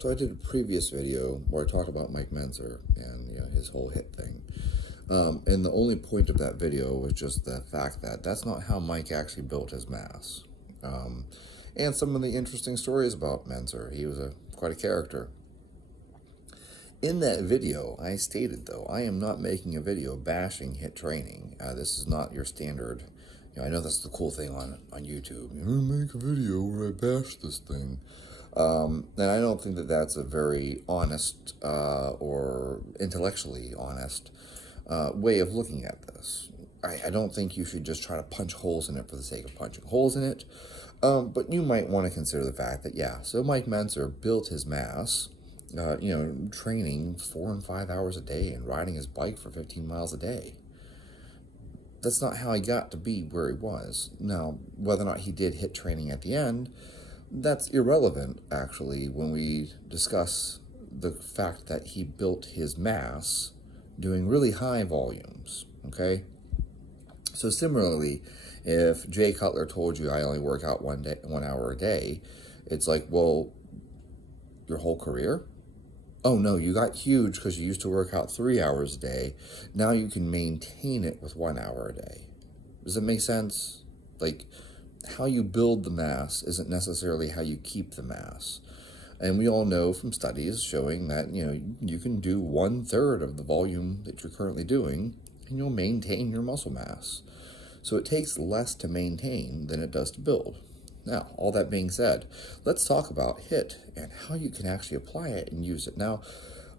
So I did a previous video where I talked about Mike Mentzer and his whole hit thing. And the only point of that video was just the fact that that's not how Mike actually built his mass. And some of the interesting stories about Mentzer. He was quite a character. In that video, I stated, though, I am not making a video bashing hit training. This is not your standard. I know that's the cool thing on YouTube. Make a video where I bash this thing. And I don't think that that's a very honest or intellectually honest way of looking at this. I don't think you should just try to punch holes in it for the sake of punching holes in it. But you might want to consider the fact that, so Mike Mentzer built his mass, training 4 and 5 hours a day and riding his bike for 15 miles a day. That's not how he got to be where he was. Now, whether or not he did hit training at the end, that's irrelevant, actually, when we discuss the fact that he built his mass doing really high volumes, okay? So similarly, if Jay Cutler told you I only work out 1 hour a day, it's like, well, your whole career? Oh no, you got huge because you used to work out 3 hours a day. Now you can maintain it with 1 hour a day. Does it make sense? Like, how you build the mass isn't necessarily how you keep the mass. And we all know from studies showing that, you can do 1/3 of the volume that you're currently doing and you'll maintain your muscle mass. So it takes less to maintain than it does to build. Now, all that being said, let's talk about HIIT and how you can actually apply it and use it. Now,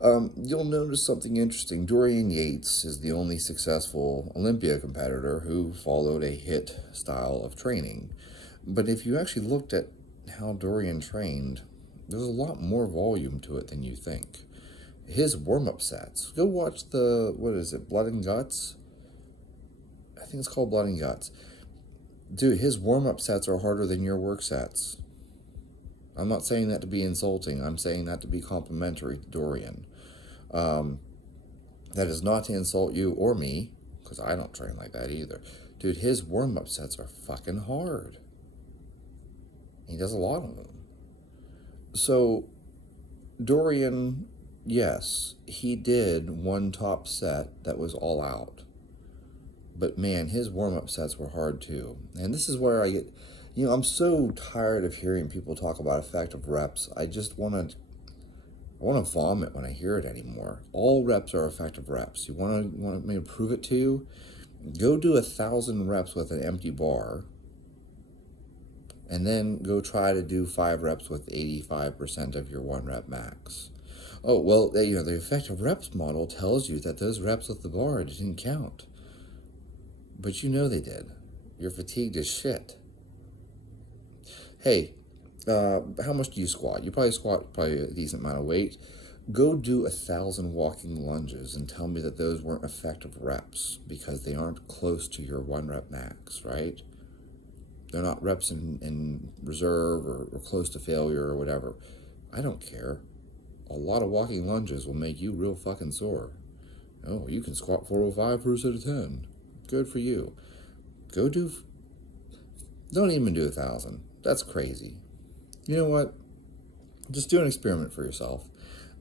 you'll notice something interesting. Dorian Yates is the only successful Olympia competitor who followed a HIIT style of training. But if you actually looked at how Dorian trained, there's a lot more volume to it than you think. His warm-up sets. Go watch Blood and Guts? I think it's called Blood and Guts. Dude, his warm-up sets are harder than your work sets. I'm not saying that to be insulting. I'm saying that to be complimentary to Dorian. That is not to insult you or me, because I don't train like that either. Dude, his warm-up sets are fucking hard. He does a lot of them. So, Dorian, yes, he did one top set that was all out. But man, his warm-up sets were hard too. And this is where I get, I'm so tired of hearing people talk about effective reps. I just want to vomit when I hear it anymore. All reps are effective reps. You want me to prove it to you? Go do 1,000 reps with an empty bar, and then go try to do 5 reps with 85% of your 1 rep max. Oh, well, the effective reps model tells you that those reps with the bar didn't count. But they did. You're fatigued as shit. Hey, how much do you squat? You probably squat a decent amount of weight. Go do 1,000 walking lunges and tell me that those weren't effective reps because they aren't close to your 1 rep max, right? They're not reps in reserve or close to failure or whatever. I don't care. A lot of walking lunges will make you real fucking sore. Oh, you can squat 405 for a set of 10. Good for you. Don't even do 1,000. That's crazy. You know what? Just do an experiment for yourself.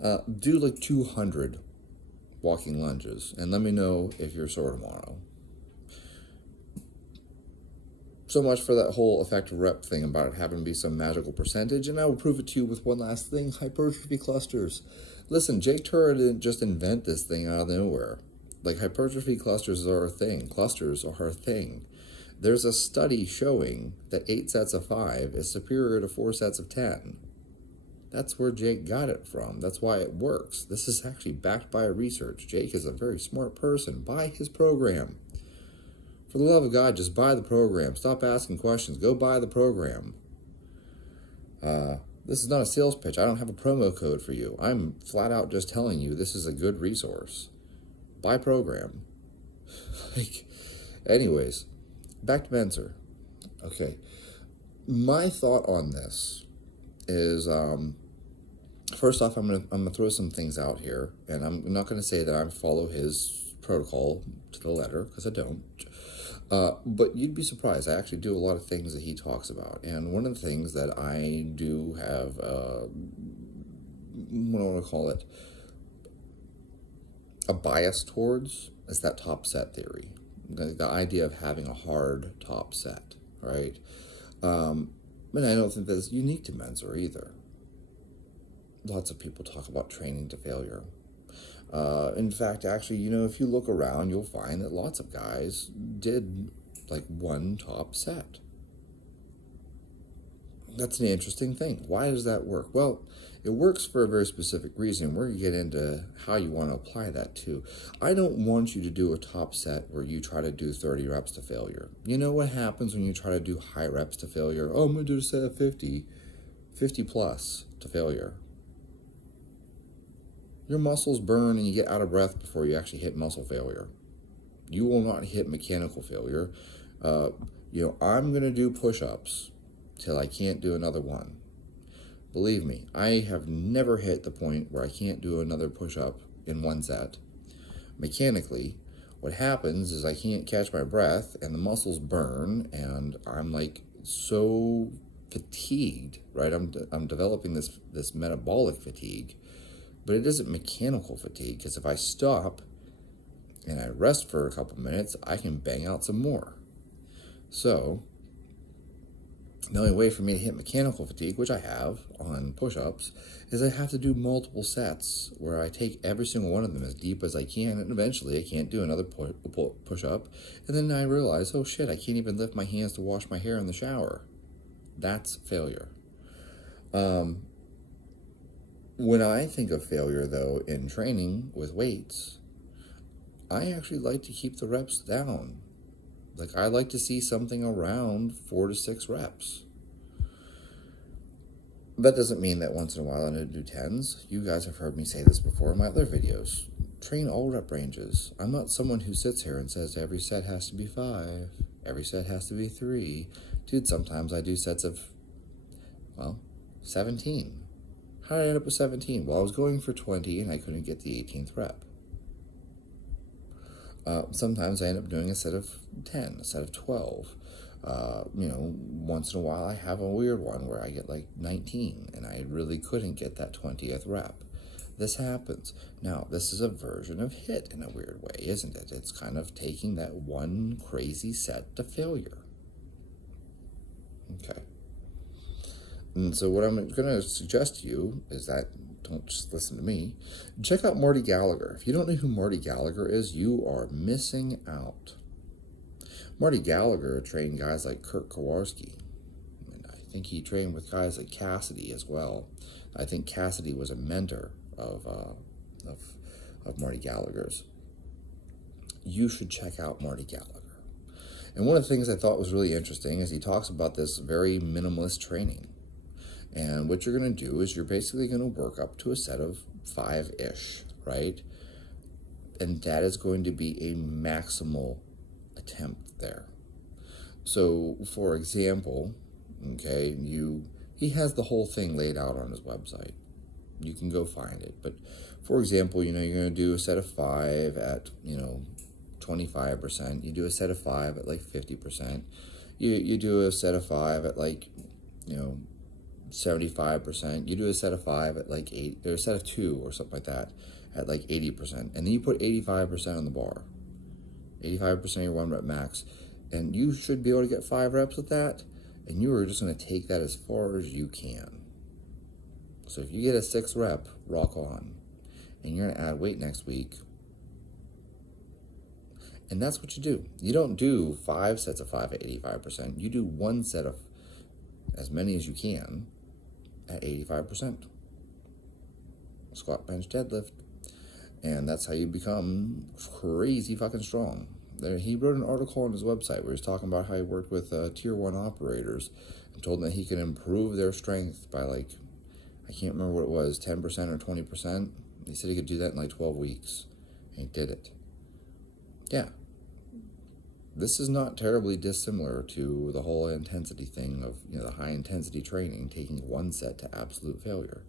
Do like 200 walking lunges and let me know if you're sore tomorrow. So much for that whole effective rep thing about it having to be some magical percentage, and I will prove it to you with one last thing, hypertrophy clusters. Listen, Jake Turner didn't just invent this thing out of nowhere. Like, hypertrophy clusters are a thing. Clusters are a thing. There's a study showing that 8 sets of 5 is superior to 4 sets of 10. That's where Jake got it from. That's why it works. This is actually backed by research. Jake is a very smart person. Buy his program. For the love of God, just buy the program. Stop asking questions. Go buy the program. This is not a sales pitch. I don't have a promo code for you. I'm flat out just telling you this is a good resource. Buy program. Anyways, back to Mentzer. Okay. My thought on this is, first off, I'm gonna throw some things out here, and I'm not gonna say that I follow his protocol to the letter, because I don't. But you'd be surprised. I actually do a lot of things that he talks about. And one of the things that I do have what do I want to call it, a bias towards is that top set theory. The idea of having a hard top set, right? And I don't think that's unique to Mentzer either. Lots of people talk about training to failure. In fact, actually, you know, if you look around, you'll find that lots of guys did like one top set. That's an interesting thing. Why does that work? Well, it works for a very specific reason. We're going to get into how you want to apply that too. I don't want you to do a top set where you try to do 30 reps to failure. You know what happens when you try to do high reps to failure? Oh, I'm going to do a set of 50 plus to failure. Your muscles burn and you get out of breath before you actually hit muscle failure. You will not hit mechanical failure. You know, I'm going to do push-ups till I can't do another one. Believe me, I have never hit the point where I can't do another push-up in one set. Mechanically, what happens is I can't catch my breath and the muscles burn and I'm like so fatigued, right? I'm developing this metabolic fatigue, but it isn't mechanical fatigue, because if I stop and I rest for a couple minutes, I can bang out some more. So the only way for me to hit mechanical fatigue, which I have on push-ups, is I have to do multiple sets where I take every single one of them as deep as I can, and eventually I can't do another push-up, and then I realize, oh shit, I can't even lift my hands to wash my hair in the shower. That's failure. When I think of failure, though, in training with weights, I actually like to keep the reps down. Like, I like to see something around 4 to 6 reps. That doesn't mean that once in a while I'm going to do 10s. You guys have heard me say this before in my other videos. Train all rep ranges. I'm not someone who sits here and says every set has to be 5. Every set has to be 3. Dude, sometimes I do sets of, well, 17. How did I end up with 17? Well, I was going for 20 and I couldn't get the 18th rep. Sometimes I end up doing a set of 10, a set of 12. You know, once in a while I have a weird one where I get like 19 and I really couldn't get that 20th rep. This happens. Now, this is a version of HIIT in a weird way, isn't it? It's kind of taking that one crazy set to failure. Okay. And so what I'm going to suggest to you is that, don't just listen to me, check out Marty Gallagher. If you don't know who Marty Gallagher is, you are missing out. Marty Gallagher trained guys like Kurt Kowarski. And I think he trained with guys like Cassidy as well. I think Cassidy was a mentor of Marty Gallagher's. You should check out Marty Gallagher. And one of the things I thought was really interesting is he talks about this very minimalist training. And what you're going to do is you're basically going to work up to a set of 5-ish, right? And that is going to be a maximal attempt there. So, for example, okay, he has the whole thing laid out on his website. You can go find it. But, for example, you know, you're going to do a set of 5 at, you know, 25%. You do a set of 5 at like 50%. You do a set of 5 at like, you know, 75%. You do a set of 5 at like 8, or a set of 2 or something like that at like 80%. And then you put 85% on the bar. 85% of your 1 rep max. And you should be able to get 5 reps with that. And you are just going to take that as far as you can. So if you get a 6 rep, rock on. And you're going to add weight next week. And that's what you do. You don't do 5 sets of 5 at 85%. You do 1 set of as many as you can at 85%. Squat, bench, deadlift. And that's how you become crazy fucking strong. He wrote an article on his website where he's talking about how he worked with tier 1 operators and told them that he could improve their strength by like, I can't remember what it was, 10% or 20%. He said he could do that in like 12 weeks. And he did it. Yeah. This is not terribly dissimilar to the whole intensity thing of, you know, the high intensity training, taking 1 set to absolute failure.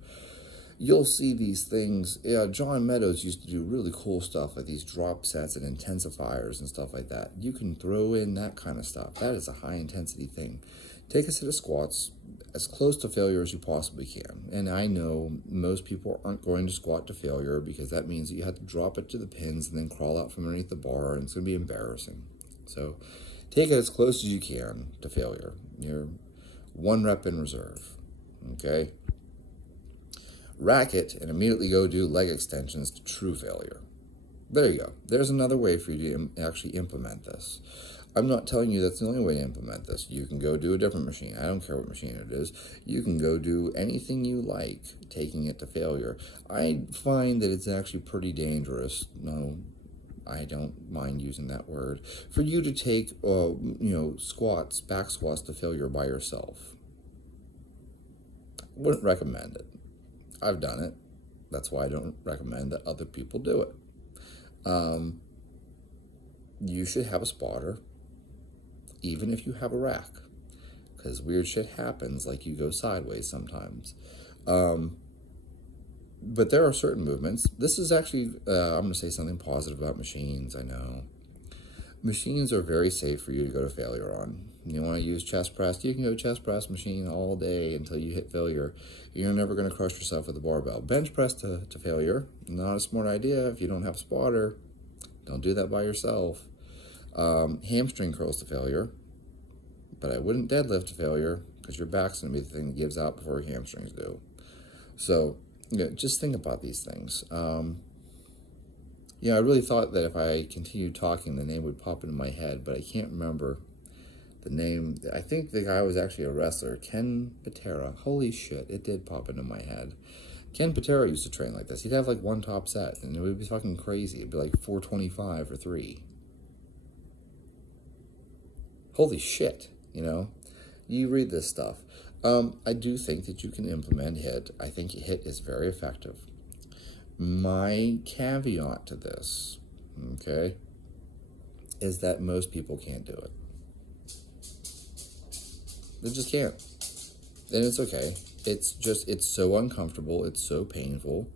You'll see these things. Yeah, John Meadows used to do really cool stuff like these drop sets and intensifiers and stuff like that. You can throw in that kind of stuff. That is a high intensity thing. Take a set of squats as close to failure as you possibly can. And I know most people aren't going to squat to failure because that means that you have to drop it to the pins and then crawl out from underneath the bar, and it's going to be embarrassing. So take it as close as you can to failure. You're 1 rep in reserve, okay? Rack it and immediately go do leg extensions to true failure. There you go. There's another way for you to actually implement this. I'm not telling you that's the only way to implement this. You can go do a different machine. I don't care what machine it is. You can go do anything you like, taking it to failure. I find that it's actually pretty dangerous. No, I don't mind using that word. For you to take, squats, back squats to failure by yourself. Wouldn't recommend it. I've done it. That's why I don't recommend that other people do it. You should have a spotter, even if you have a rack, because weird shit happens, like you go sideways sometimes. But there are certain movements. This is actually, I'm going to say something positive about machines, I know. Machines are very safe for you to go to failure on. You want to use chest press, you can go chest press machine all day until you hit failure. You're never going to crush yourself with a barbell. Bench press to failure, not a smart idea if you don't have a spotter. Don't do that by yourself. Hamstring curls to failure, but I wouldn't deadlift to failure because your back's going to be the thing that gives out before your hamstrings do. So, just think about these things. I really thought that if I continued talking, the name would pop into my head, but I can't remember the name. I think the guy was actually a wrestler, Ken Patera. Holy shit, it did pop into my head. Ken Patera used to train like this. He'd have like 1 top set, and it would be fucking crazy. It'd be like 425 for 3. Holy shit, You read this stuff. I do think that you can implement HIIT. I think HIIT is very effective. My caveat to this, okay, is that most people can't do it. They just can't. And it's okay. It's so uncomfortable. It's so painful.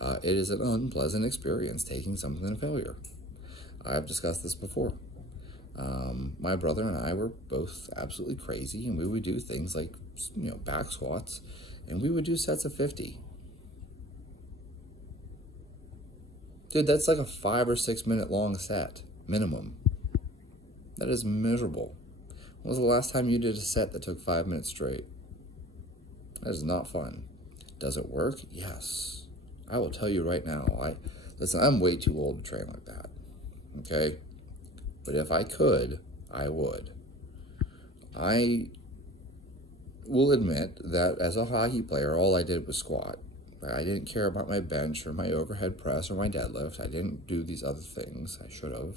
It is an unpleasant experience taking something to failure. I've discussed this before. My brother and I were both absolutely crazy, and we would do things like, back squats, and we would do sets of 50. Dude, that's like a 5 or 6 minute long set, minimum. That is miserable. When was the last time you did a set that took 5 minutes straight? That is not fun. Does it work? Yes. I will tell you right now. Listen, I'm way too old to train like that. Okay? But if I could, I would. I will admit that as a hockey player, all I did was squat. I didn't care about my bench or my overhead press or my deadlift. I didn't do these other things. I should have,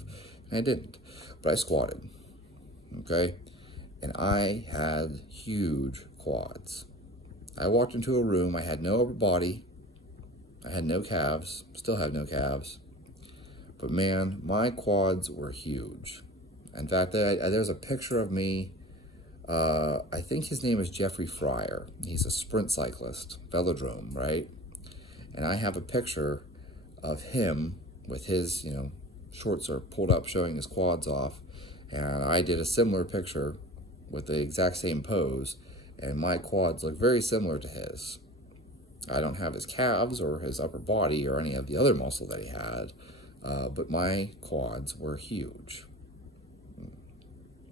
and I didn't. But I squatted, okay? And I had huge quads. I walked into a room, I had no upper body, I had no calves, still have no calves. But man, my quads were huge. In fact, there's a picture of me. I think his name is Jeffrey Fryer. He's a sprint cyclist, velodrome, right? And I have a picture of him with his, shorts are pulled up showing his quads off. And I did a similar picture with the exact same pose. And my quads look very similar to his. I don't have his calves or his upper body or any of the other muscle that he had. But my quads were huge.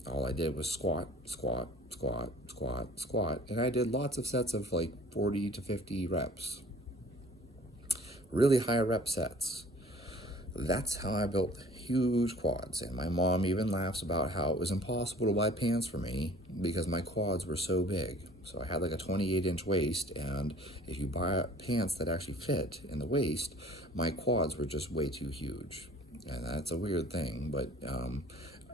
All I did was squat, squat, squat, squat, squat. And I did lots of sets of like 40 to 50 reps. Really high rep sets. That's how I built huge quads. And my mom even laughs about how it was impossible to buy pants for me because my quads were so big. So I had like a 28-inch waist, and if you buy pants that actually fit in the waist, my quads were just way too huge. And that's a weird thing, but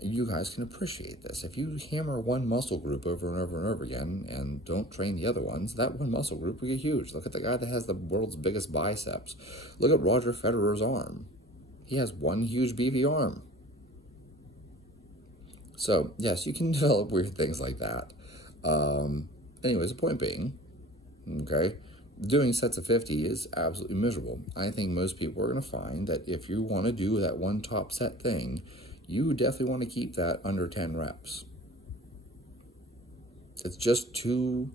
you guys can appreciate this. If you hammer one muscle group over and over and over again and don't train the other ones, that one muscle group will get huge. Look at the guy that has the world's biggest biceps. Look at Roger Federer's arm. He has one huge beefy arm. So, yes, you can develop weird things like that. Anyways, the point being, okay, doing sets of 50 is absolutely miserable. I think most people are going to find that if you want to do that one top set thing, you definitely want to keep that under 10 reps. It's just too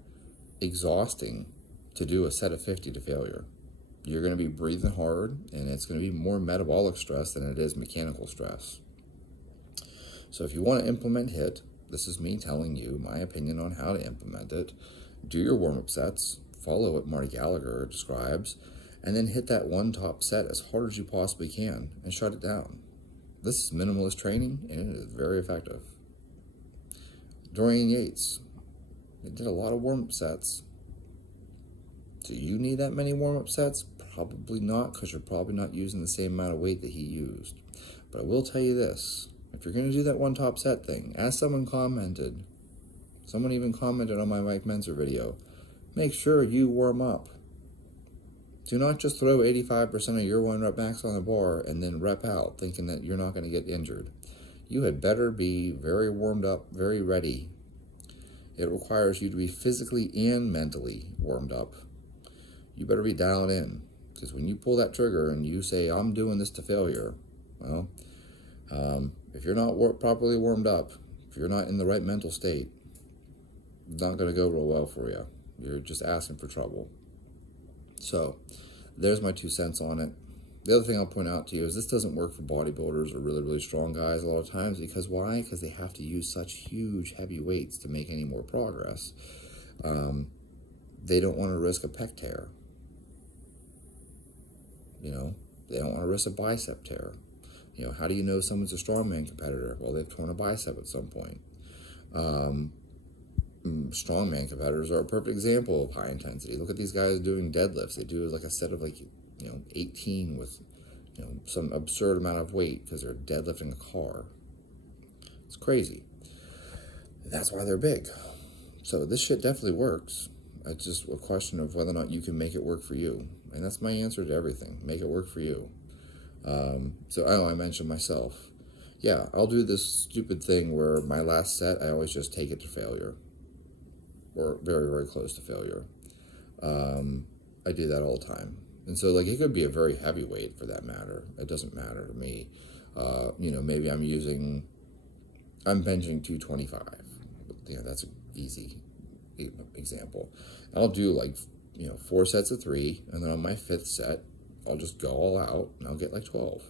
exhausting to do a set of 50 to failure. You're going to be breathing hard, and it's going to be more metabolic stress than it is mechanical stress. So if you want to implement HIIT, this is me telling you my opinion on how to implement it. Do your warm-up sets, follow what Marty Gallagher describes, and then hit that one top set as hard as you possibly can and shut it down. This is minimalist training, and it is very effective. Dorian Yates, he did a lot of warm-up sets. Do you need that many warm-up sets? Probably not, because you're probably not using the same amount of weight that he used. But I will tell you this, if you're going to do that one top set thing, as someone commented, someone even commented on my Mike Mentzer video, make sure you warm up. Do not just throw 85% of your 1 rep max on the bar and then rep out thinking that you're not going to get injured. You had better be very warmed up, very ready. It requires you to be physically and mentally warmed up. You better be dialed in, because when you pull that trigger and you say, I'm doing this to failure, well, if you're not properly warmed up, if you're not in the right mental state, it's not going to go real well for you. You're just asking for trouble. So, there's my 2 cents on it. The other thing I'll point out to you is this doesn't work for bodybuilders or really, really strong guys a lot of times. Because why? Because they have to use such huge, heavy weights to make any more progress. They don't want to risk a pec tear. You know, they don't want to risk a bicep tear. You know, how do you know someone's a strongman competitor? Well, they've torn a bicep at some point. Strongman competitors are a perfect example of high intensity. Look at these guys doing deadlifts. They do like a set of 18 with, some absurd amount of weight because they're deadlifting a car. It's crazy. That's why they're big. So this shit definitely works. It's just a question of whether or not you can make it work for you. And that's my answer to everything. Make it work for you. So I know I mentioned myself. Yeah, I'll do this stupid thing where my last set, I always just take it to failure. Or very, very close to failure. I do that all the time. And so, it could be a very heavy weight for that matter. It doesn't matter to me. Maybe I'm benching 225. That's an easy example. I'll do 4 sets of 3, and then on my 5th set, I'll just go all out, and I'll get 12.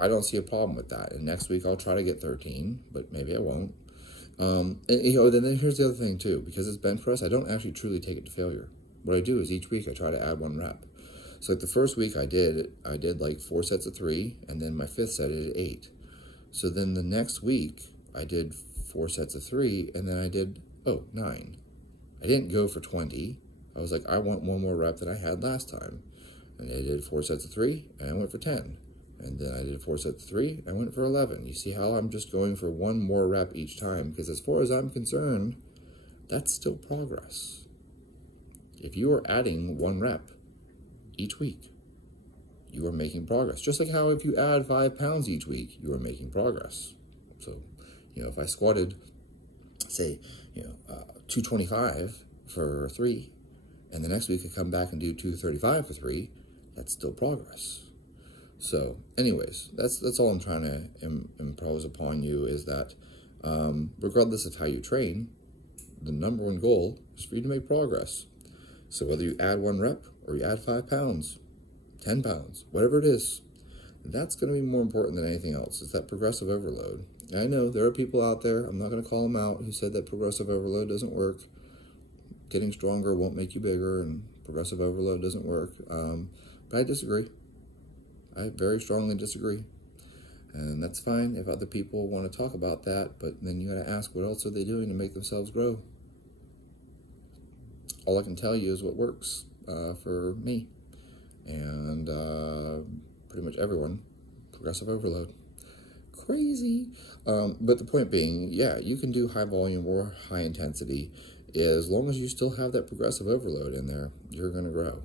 I don't see a problem with that. And next week I'll try to get 13, but maybe I won't. Then here's the other thing too. Because it's bench press, I don't actually truly take it to failure. What I do is each week I try to add 1 rep. So the first week I did 4 sets of 3, and then my 5th set I did 8. So then the next week I did 4 sets of 3, and then I did 9. I didn't go for 20. I was I want 1 more rep than I had last time. And I did 4 sets of 3, and I went for 10. And then I did 4 sets of 3, I went for 11. You see how I'm just going for 1 more rep each time? Because as far as I'm concerned, that's still progress. If you are adding 1 rep each week, you are making progress. Just like how if you add 5 pounds each week, you are making progress. So, if I squatted, say, 225 for 3, and the next week I come back and do 235 for 3, that's still progress. So, anyways, that's all I'm trying to impose upon you is that regardless of how you train, the number 1 goal is for you to make progress. So whether you add 1 rep or you add 5 pounds, 10 pounds, whatever it is, that's going to be more important than anything else. It's that progressive overload. And I know there are people out there, I'm not going to call them out, who said that progressive overload doesn't work. Getting stronger won't make you bigger, and progressive overload doesn't work. But I disagree. I very strongly disagree. And that's fine if other people want to talk about that, but then you got to ask, what else are they doing to make themselves grow? All I can tell you is what works for me and pretty much everyone. Progressive overload. Crazy. But the point being, yeah, you can do high volume or high intensity. As long as you still have that progressive overload in there, you're going to grow.